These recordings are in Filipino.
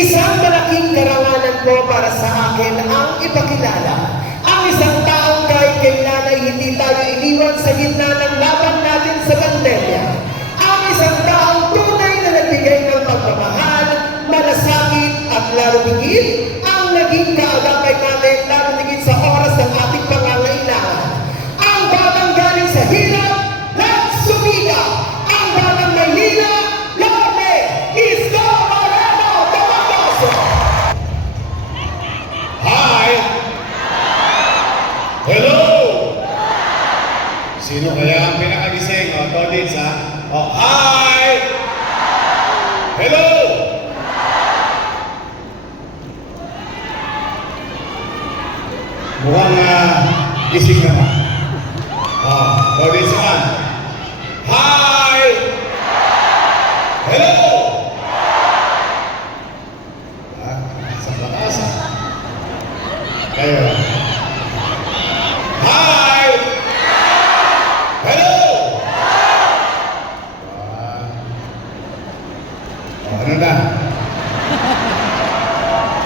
Isang malaking karangalan po para sa akin ang ipakilala ang isang taong kahit kailan ay hindi tayo iniwan sa gitna ng laban natin sa pandemya. Ang isang taong tunay na nagbigay ng pagmamahal, malasakit at lalo higit ang naging kaagapay natin lalo higit sa oras ng ating pangangailangan. Ang batang galing sa hirap, nagsumika. Ang batang Maynila, Lorde Isko Moreno Tomagoso. Hi! Hello! Sino kaya ang pinakagising? O, Todits, ha? O, hi! Hello! Mukhang gising naman. O, Todits naman. Hi! Hello! Sa batas, ha? Kayo. Hi! Hello! Ano na?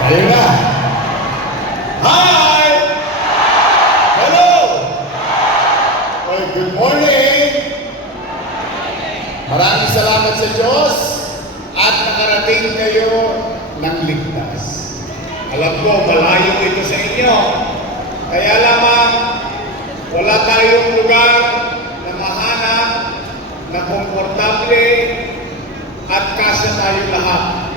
Kayo na. Hi! Hello! Well, good morning! Maraming salamat sa Diyos at nakarating kayo ng ligtas. Alam ko, malayo ito sa inyo. Kaya lamang, wala tayong lugar na mahanap, na komportable, at kasya tayo lahat.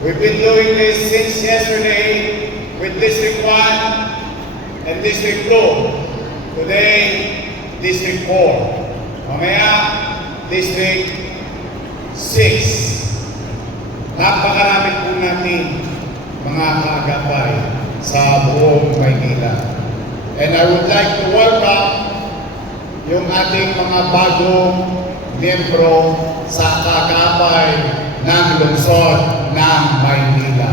We've been doing this since yesterday with District 1 and District 2. Today, District 4. Mamaya, District 6. Napakarami po natin mga kaagapay sa buong Maynila. And I would like to welcome yung ating mga bagong miyembro sa kaagapay ng lungsod ng Maynila.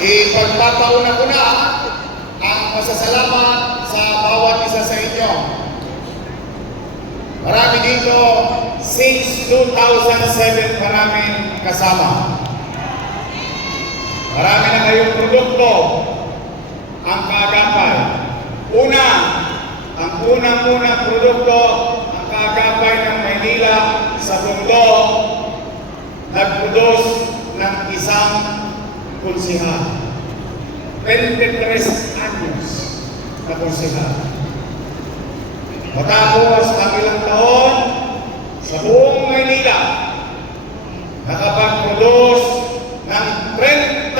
Ipagpapauna ko na ang masasalamat sa bawat isa sa inyo. Marami dito, since 2007 pa namin kasama. Marami na kayong produkto ang kaagapay. Una, ang unang-unang produkto ang kaagapay ng Maynila sa mundo, nag-produce ng isang konsehal. 23 anyos na konsehal. Matapos ang ilang taon sa buong Maynila, nakapag-produce ng 36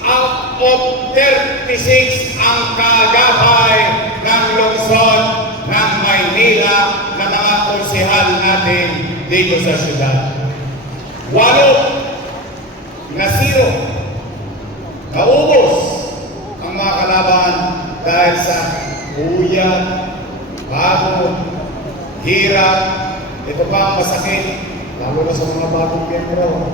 out of 36 ang kaagapay ng lungsod ng Maynila na mga konsehal natin dito sa syudad. 8 na 0. Naubos ang mga kalaban dahil sa uyat, pagod, hirap, ito pa ang masakit, lalo na sa mga bagong miyembro.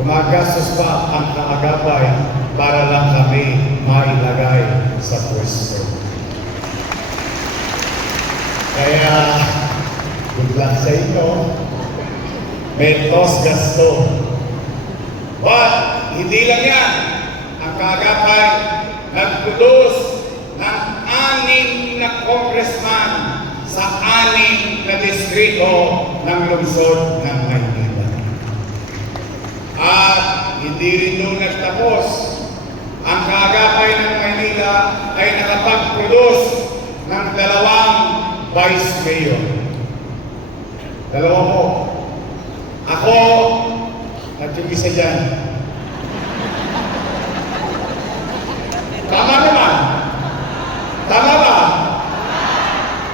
Gumagastos pa ang kaagapay para lang kami mailagay sa pwesto. Kaya, good luck sa inyo. Mentos gasto. But, hindi lang yan. Ang kaagapay nag-produce ng 6 na congressman sa 6 na distrito ng lungsod ng Maynila. At hindi rin doon nagtapos. Ang kaagapay ng Maynila ay nakapag-produce ng 2 vice mayor. 2 po. Ako at yung isa dyan. Tama naman. Tama ba?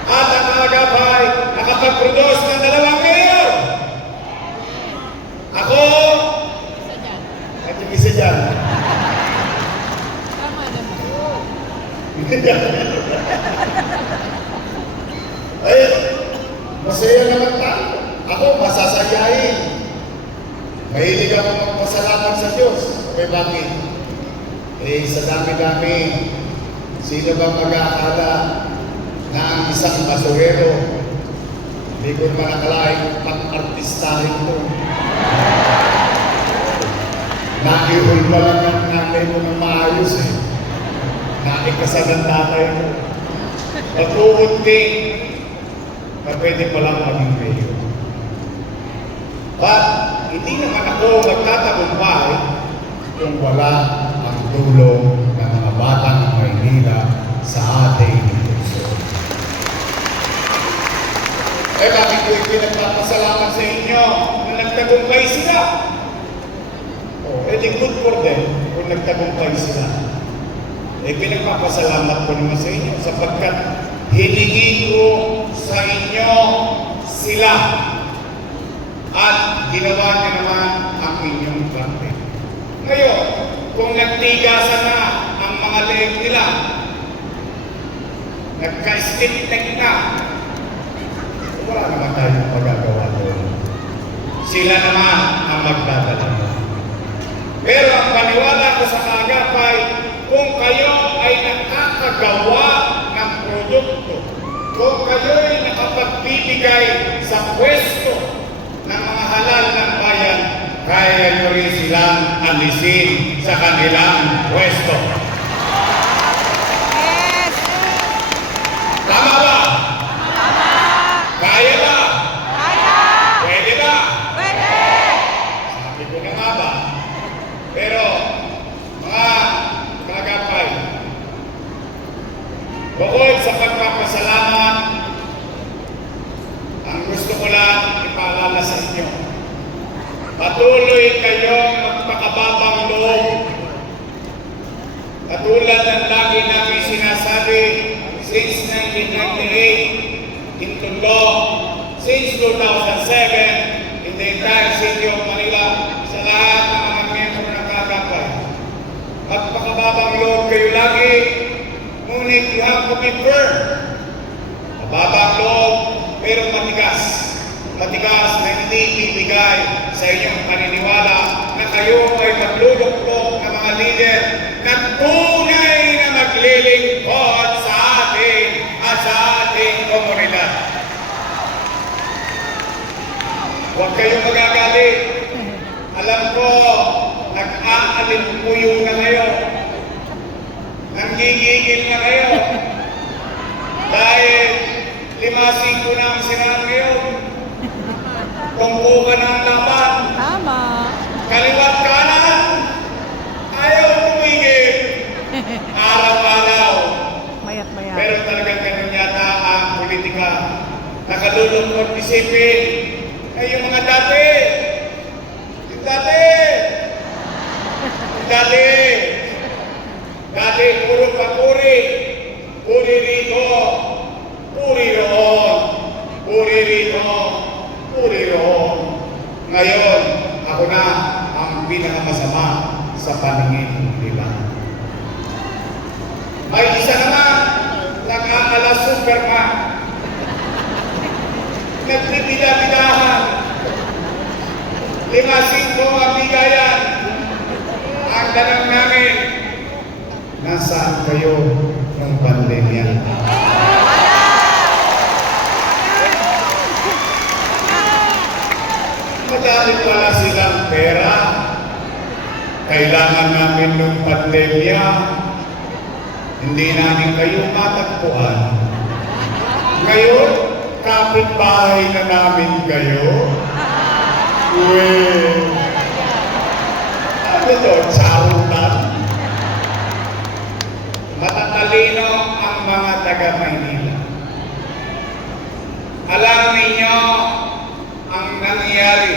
At ang kaagapay nakapag-produce ng 2 mayor. Ako at yung isa dyan. Tama naman. Ay, masaya naman tayo. Ako, masasayahin. Mahilig ako magpasalamat sa Diyos. Okay, bakit? Sa dami-dami, sino bang mag-aakala na ang isang basurero, Hindi ko naman nakalaing pang-artistahin to. Nakihul pa lang ang nanay mo ng maayos eh. Naikasal ang tatay mo. Matuod din na pwede palang maging mayor. But, hindi naman ako magtatagumpay kung wala ang tulong ng mga batang Maynila sa ating lungsod. Eh, bakit ko pinagpapasalamat sa inyo na nagtagumpay sila? Oh, eh, di good for them kung nagtagumpay sila. Eh, pinagpapasalamat ko naman sa inyo sapagkat hiningi ko sa inyo sila at ginawa niyo naman ang inyong parte. Ngayon, kung nagtigasan na ang mga leeg nila, nagka-stick-neck na, wala naman tayong magagawa doon. Sila naman ang magdadala. Pero ang paniwala ko sa kaagapay, kung kayo ay nakakagawa ng produkto, kung kayo ay nakapagbibigay sa pwesto ng mga halal ng bayan, kaya nyo rin silang alisin sa kanilang pwesto. Yes! Tama ba? Kaya ba? Kaya! Pwede ba? Pwede! Sabi ko na nga ba? Pero, mga kagapay, bukod sa pagpapasalamat, ang gusto ko lang ipaalala sa inyo, patuloy kayong magpakababang loob. Katulad ng lagi namin sinasabi, since 1998, into law, since 2007, in the entire city of Manila, sa lahat ng mga miyembro ng kagapay. Magpakababang loob kayo lagi, ngunit you have to be firm. Mababang loob, pero matigas. Matigas na hindi bibigay sa inyong paniniwala na kayo ay magluluklok ng mga leader na tunay na maglilingkod sa atin at sa ating komunidad. Huwag kayong magagalit. Alam ko, nag-aalimpuyo na kayo. Nanggigigil na kayo. Dahil 5-5 na ang siraan ngayon. Tungkukan ang laban. Tama! Kaliwat kanan. Ayaw tumigil. Araw-araw. Mayat-mayat. Pero talagang ganun yata ang politika. Nakalulungkot isipin. Ay yung mga dati. Yung dati. Yung dati. Dati puro papuri. Puri rito. Puri roon. Puri rito. Puri roon. Ngayon, ako na ang pinakamasama sa paningin nila. May isa naman, nag-aala Superman. Nagbibida-bidahan. 5-5 ang bigayan. Ang tanong namin, nasaan kayo ng pandemya? Madami pala silang pera. Kailangan namin ng pandemya. Hindi namin kayo matagpuan. Ngayon, kapitbahay na namin kayo. Well, ano to? Charutan? Matatalino ang mga taga-Maynila. Alam ninyo ang nangyayari.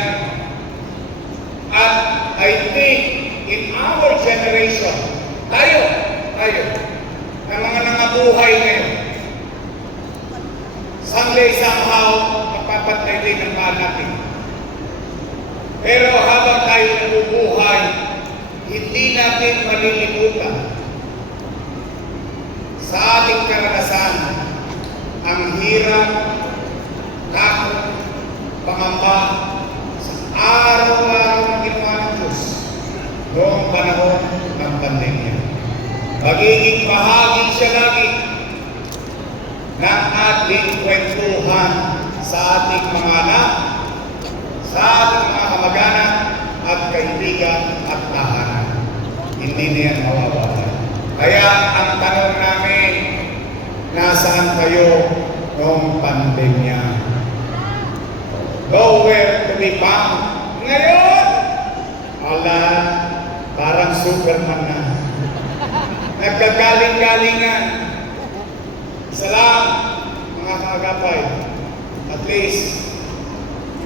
At I think in our generation, tayo, na mga nangabuhay ngayon, someday somehow, mapapatay din ang mahal natin. Pero habang tayo nabubuhay, hindi natin malilimutan sa ating karanasan ang hirap, takot, pangamba sa araw-araw ng ginawa ng Diyos noong panahon ng pandemya. Magiging bahagi siya lagi ng ating kwentuhan sa ating mga anak, sa ating mga kamag-anak at kaibigan at tahanan. Hindi na yan mawawala. Kaya ang tanong namin, nasaan kayo noong pandemya? Nowhere to be found. Ngayon, ala, parang Superman na. Nagkagaling-galingan. Salam, mga kaagapay. At least,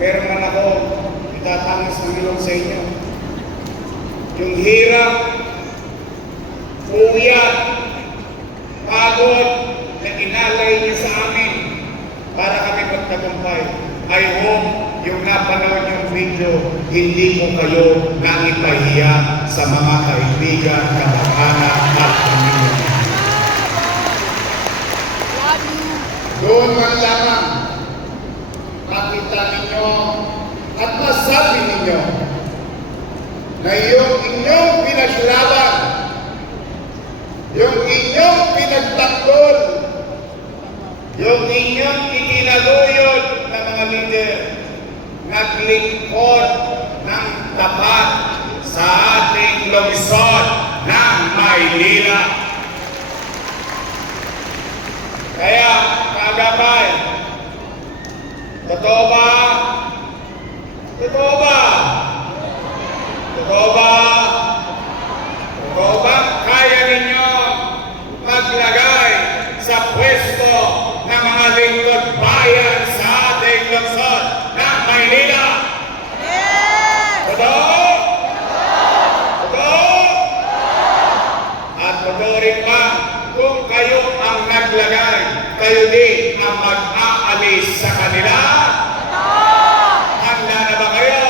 meron man ako itatangis ng ilong sa inyo. Yung hirap, uyat, pagod na inalay niyo sa amin para kami magtagumpay. I hope yung napanood yung video, hindi mo kayo naipahiya sa mga kaibigan, kamag-anak at pamilya. Doon man lamang makita ninyo at masabi ninyo na yung inyong pinaglaban, yung inyong pinagtanggol, yung inyong itinaguyod na mga leader, naglingkod ng tapat sa ating lungsod ng Maynila. Kaya, kaagapay, totoo ba? Totoo ba? Totoo ba? Totoo ba? Kaya ninyo maglagay sa pwesto ng mga lingkod bayan sa ating lungsod ng Maynila? Totoo? Totoo? At totoo rin ba kung kayo ang naglagay, kayo din ang mag-aalis sa kanila? Handa na ba kayo?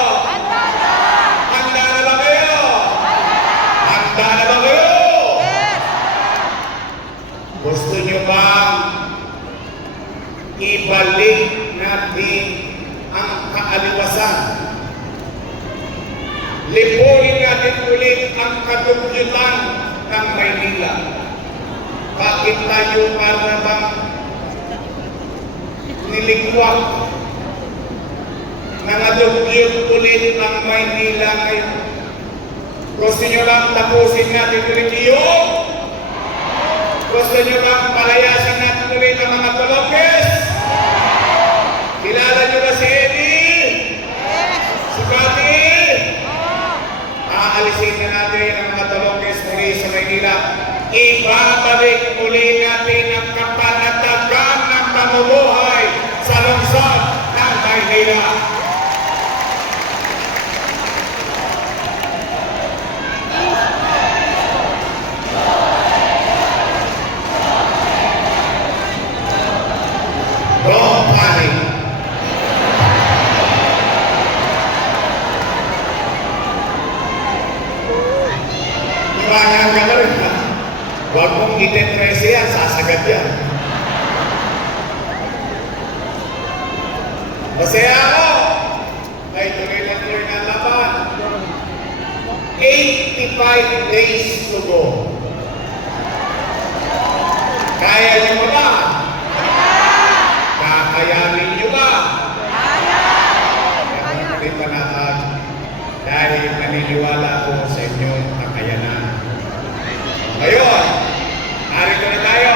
Handa na ba kayo? Handa na ba kayo? Gusto nyo bang ibalik natin ang kaaliwasan? Lipunin natin ulit ang kadugyutan ng Maynila. Bakit tayo parang nilikwak na nadugyot ulit ang Maynila ngayon? Gusto nyo bang tapusin natin ulit iyon? Gusto nyo bang palayasin natin ulit ang mga Tolonges? Kilala nyo ba si Eddie? Si Pati? Aalisin na natin ang mga Tolonges muli sa Maynila. Ibabalik muli natin ang kapanatagan ng pamumuhay sa lungsod ng Maynila. Don't panic. Iwangan ka na rin, ha? Huwag mong itetrese yan, sasagad yan. Masaya ako. Ay tuloy na tuloy na laban. 85 days to go. Kaya niyo mo ba? Kakayanin niyo ba? Kaya hindi pa natin dahil naniniwala ako sa inyong kakayanan. Ngayon, narito na tayo.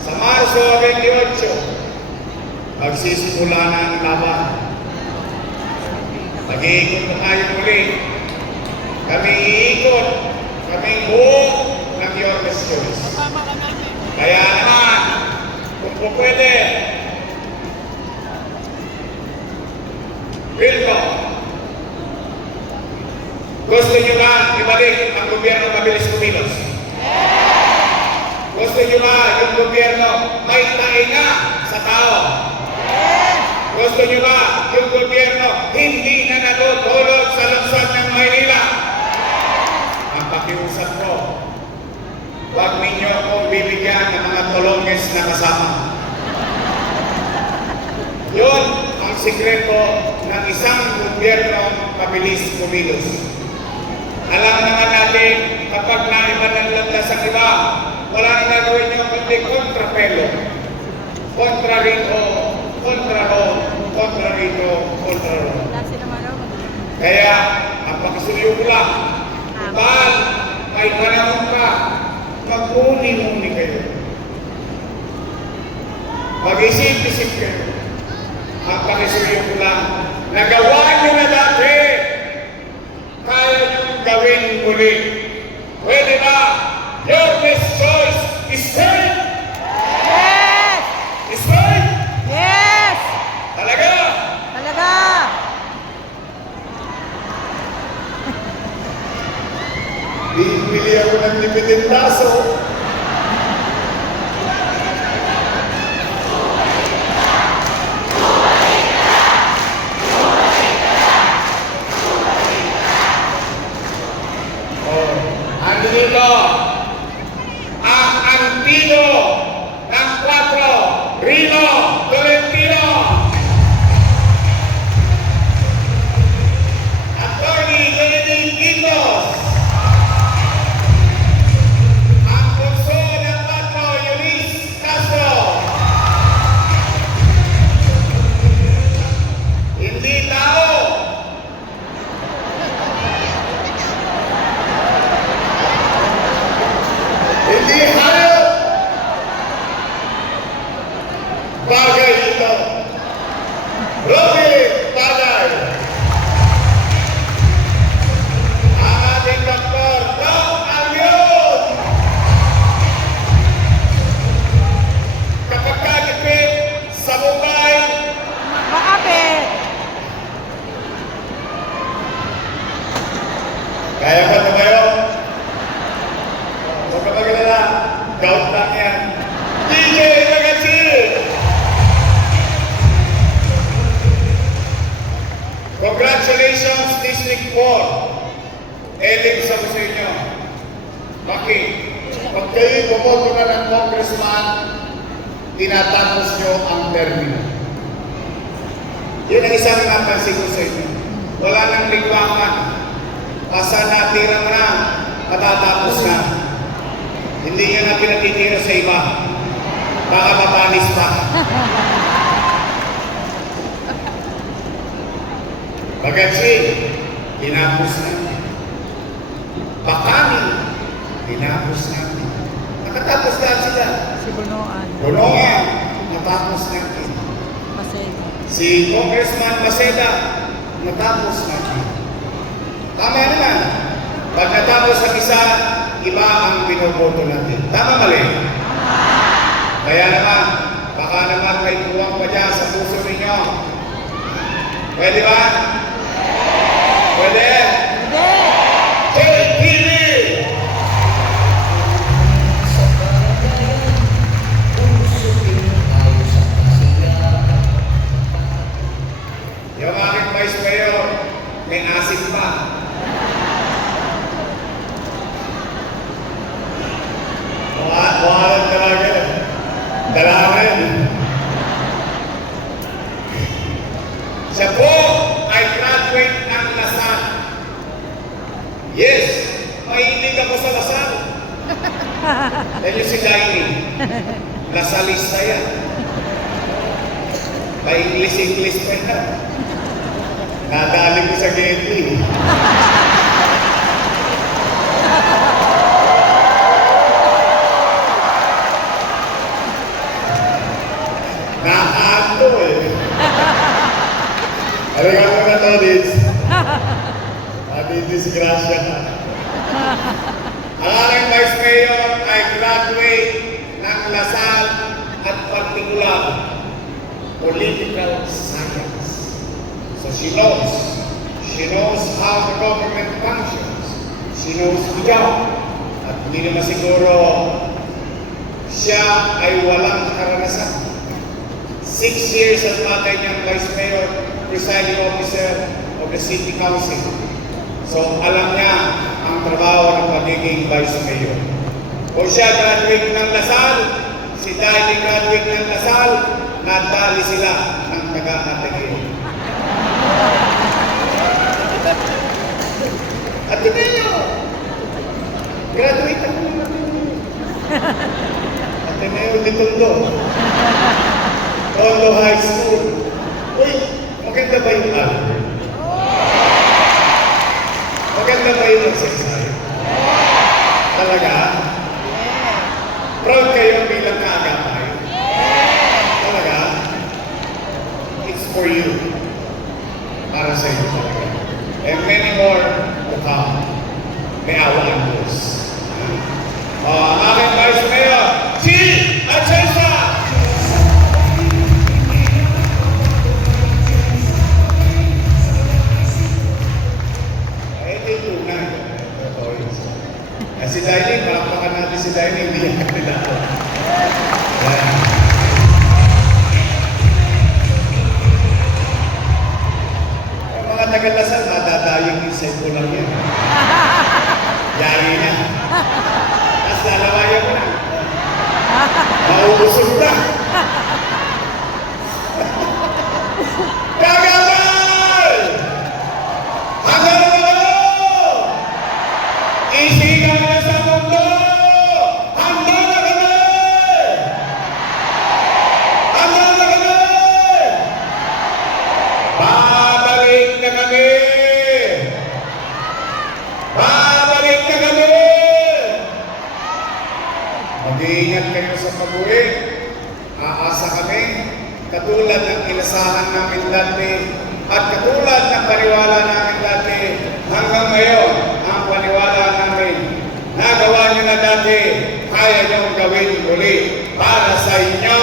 Sa Marso 28, magsisimula na ang laban. Mag-iikot na tayo muli. Kami iikot. Kami buo ng your questions. Kaya naman, kung po pwede, Wilco, gusto nyo ba ibalik ang gobyerno mabilis kumilos? Gusto nyo ba yung gobyerno may tainga sa tao? Gusto nyo ba yung gobyerno hindi na natutulog sa lungsod ng Maynila? Ang pakiusap ko, huwag ninyo akong bibigyan ng mga Tolonges na kasama. Yun ang sikreto ng isang gobyerno mabilis kumilos. Alam naman natin, kapag naiba ng landas ang iba, wala nang gagawin nyo kundi kontrapelo. Kontra rin o kontra ron, kontra rito, kontra ron. Wala sila malaw. Kaya, ang pakisuyo ko lang, total, may panahon ka, mag-uni-uni kayo. Mag-isip-isip kayo. Ang pakisuyo ko lang, nagawa nyo na dati, kaya nyo gawin muli. Pwede ba? Your best choice is right. Yes! Is right. Yes! Talaga. Talaga! Bibili ako ng dividend-laso. Ando dito, ang Antino ng 4, Rino Tolentino. Attorney Lenny Quintos. Ang Punso ng 4, Eunice Castro. Hindi tao. Hindi hayop. Bagay ito. Robby Bagay. Ang ating Dr. Dong Alyon. Kapag kagipit sa Mumbai, Maapit! kaya ba ito kayo? Huwag ka magalala. Doubt lang yan. DJ Ragazzi! Congratulations, District 4. Elim sa ko sa inyo. Bakit? Pag kayo bumoto na ng congressman, tinatapos nyo ang termino. Yun ang isang napansin ko sa inyo. Wala nang ligwangan. Basta natira mo na, matatapos na. Hindi nyo na pinatitira sa iba. Baka mapanis pa. Bagatsi, tinapos natin. Bakani, tinapos natin. Nakatapos lahat sila. Si Bunuan. Bulongan, natapos natin. Masego. Si Congressman Maceda, natapos natin. Tama naman. Pag natapos ang isa, iba ang binoboto natin. Tama mali? Kaya naman, baka naman may buwang pa dyan sa puso ninyo. Pwede ba? Pwede? Hindi! JPD! Yung aking Vice Mayor, may asin pa. Walang talaga. Dalaman. Siya po ay graduate ng Lasal. Yes, mahilig ako sa Lasal. Dahil yung si Lainey, Lasalista yan. May English pa yan. Nadali ko sa Getty. Naano eh. Alaga mo na to, Liz. Disgrasya ka. Ang aking Vice Mayor ay graduate ng Lasal at particular political science. So she knows how the government functions. She knows the job. At hindi naman siguro siya ay walang karanasan. 6 years at matay niyang Vice Mayor, presiding officer of the City Council. So alam niya ang trabaho ng pagiging Vice Mayor. Kung siya graduate ng Lasal, si Dali graduate ng Lasal, natali sila ng taga-Atagil. At Ateneo! Graduate ako ng Ateneo. Ateneo de Tondo. Tondo High School. Uy, maganda ba yung Albert? Maganda ba yung nagsasabi? Talaga? Proud kayo bilang kaagapay? Talaga? It's for you. Para sa iyo talaga. And many more to come. May awa ang Diyos. Ang aking Vice Mayor, si Atienza! Ito yung tunay. Si Daily, palakpakan natin si Daily, hindi yan kandidato. Yan. Ang mga taga-Lasal, madadayang yung cellphone lang yan. Yari na. Tapos lalawayan mo na. Maubusog na. Kagabal! Hanggang mo! Isigaw na sa mundo! Handa na kami! Handa na kami! Babalik na kami! Babalik na kami! Mag-iingat kayo sa pag-uwi. Aasa kami, katulad ng inasahan namin dati at katulad ng paniwala namin dati hanggang ngayon, ang paniwala namin, nagawa nyo na dati, kaya nyo gawin muli para sa inyo,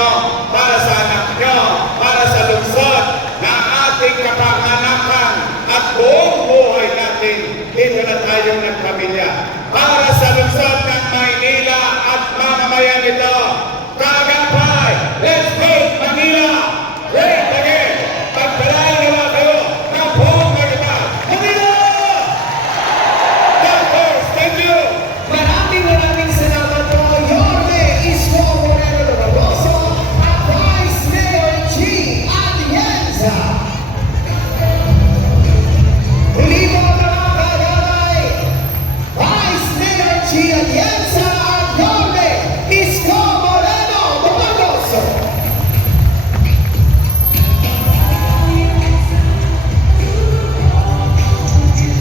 para sa anak nyo, para sa lungsod na ating kapanganakan at buong buhay natin, dito na tayong nagpamilya. Para sa lungsod ng Maynila at mamamayan nito, Kagapay, let's go Manila! Great again! Pagpalain naman kayo ng buong Manila! Manila! Thank you! Maraming salamat po, Yorme Isko Moreno de Barroso at Vice Mayor G. Atienza. Muli po mga kagabay, Vice Mayor G. Atienza at Yorme Isko Moreno de Barroso.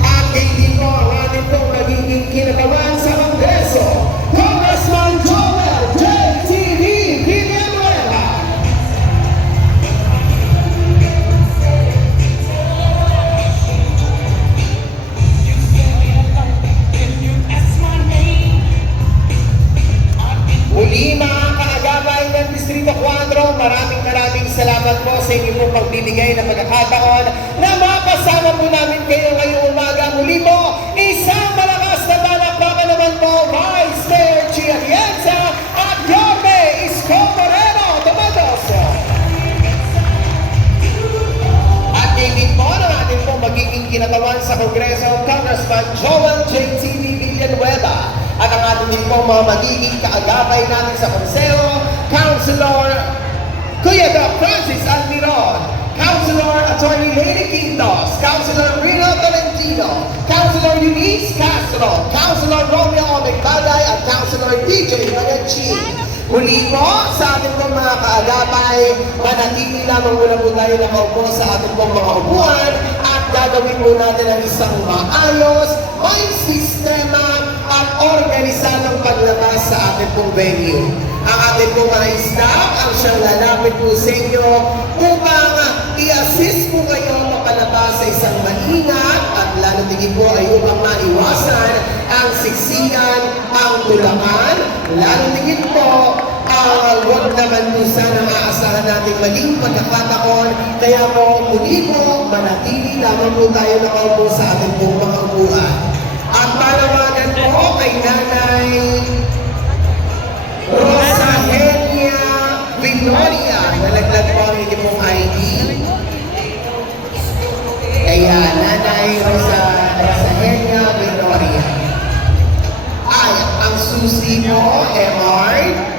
At hindi po ang ating pong nagiging kinakawan sa Kongreso, Congressman Joel J.T.V. Villanueva. Muli mga kaagapay ng Distrito 4, maraming salamat po sa inyong pong pagbibigay ng pagkakataon na makasama po namin kayo ngayong umaga. Muli po, isang malakas na palakpakan naman po, Vice Mayor G. Atienza at Yorme Isko Moreno Tomados. At higit po ng ating pong magiging kinatawan sa Kongreso, Congressman Joel J.T.V. Villanueva. At ang ating din po mga magiging kaagapay natin sa Konseho, Councilor Kuya Doc Francis Almiron, Councilor Attorney Lady Quintos, Councilor Rino Tolentino, Councilor Eunice Castro, Councilor Romeo Omegbaday at Councilor DJ Magachi. Muli po sa ating pong mga kaagapay, manatili lamang muna po tayo nakaupo sa ating pong mga upuan at gagawin po natin ang isang maayos, may sistema at organisadong paglabas sa ating pong venue. Ang ating pong mga staff ang siyang lalapit po sa inyo upang i-assist po kayo mapalabas sa isang maingat at lalo tingin po ay upang maiwasan ang siksikan, ang tulakan, lalo tingin po huwag naman po sana aasahan natin maging pagkakataon. Kaya po muli po, manatili lamang po tayo nakaupo sa ating pong mga upuan. At panawagan po kay Nanay Rosahenia Victoria, nalaglag po ang inyong pong ID. Kaya Nanay Rosahenia Victoria. Ay, ang susi mo, MR.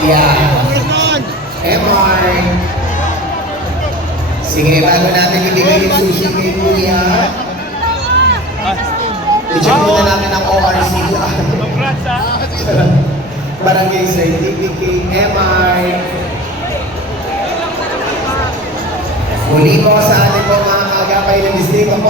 Yeah. MR. Sige, bago natin ibigay yung susi kay Kuya, i-check muna natin ang ORC. Barangay Certificate, MR. Muli po sa ating po mga kaagapay ng Distrito 4,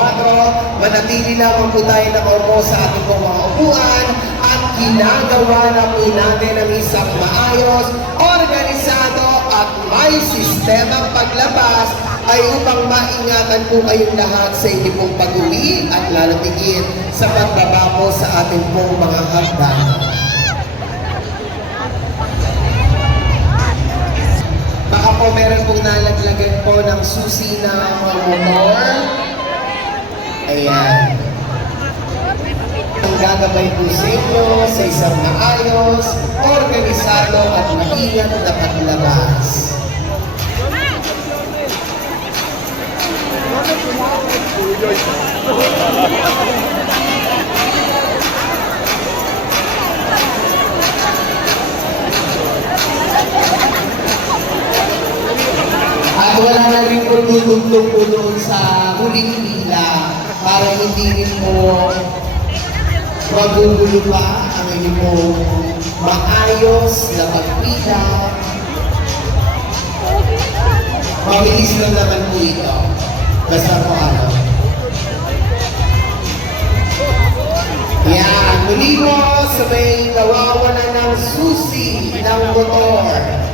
manatili lamang po tayo nakaupo sa ating po mga upuan at ginagawa na po natin ang isang maayos, organisado at may sistemang paglabas ay upang maingatan po kayong lahat sa inyong pong pag-uwi at lalatigin sa pagbaba po sa ating pong mga hagdan. Baka po meron pong nalaglagan po ng susi na motor. Ayan. Ang gagabay po sa inyo sa isang maayos, organisado at maingat na paglabas. At wala na rin po tutugtog po doon sa huling pila para hindi rin po magugulo pa ang inyong po maayos na pagpila. Mabilis lang naman po ito. Basta po ano. Yan, muli mo sa may nawawala ng susi ng motor.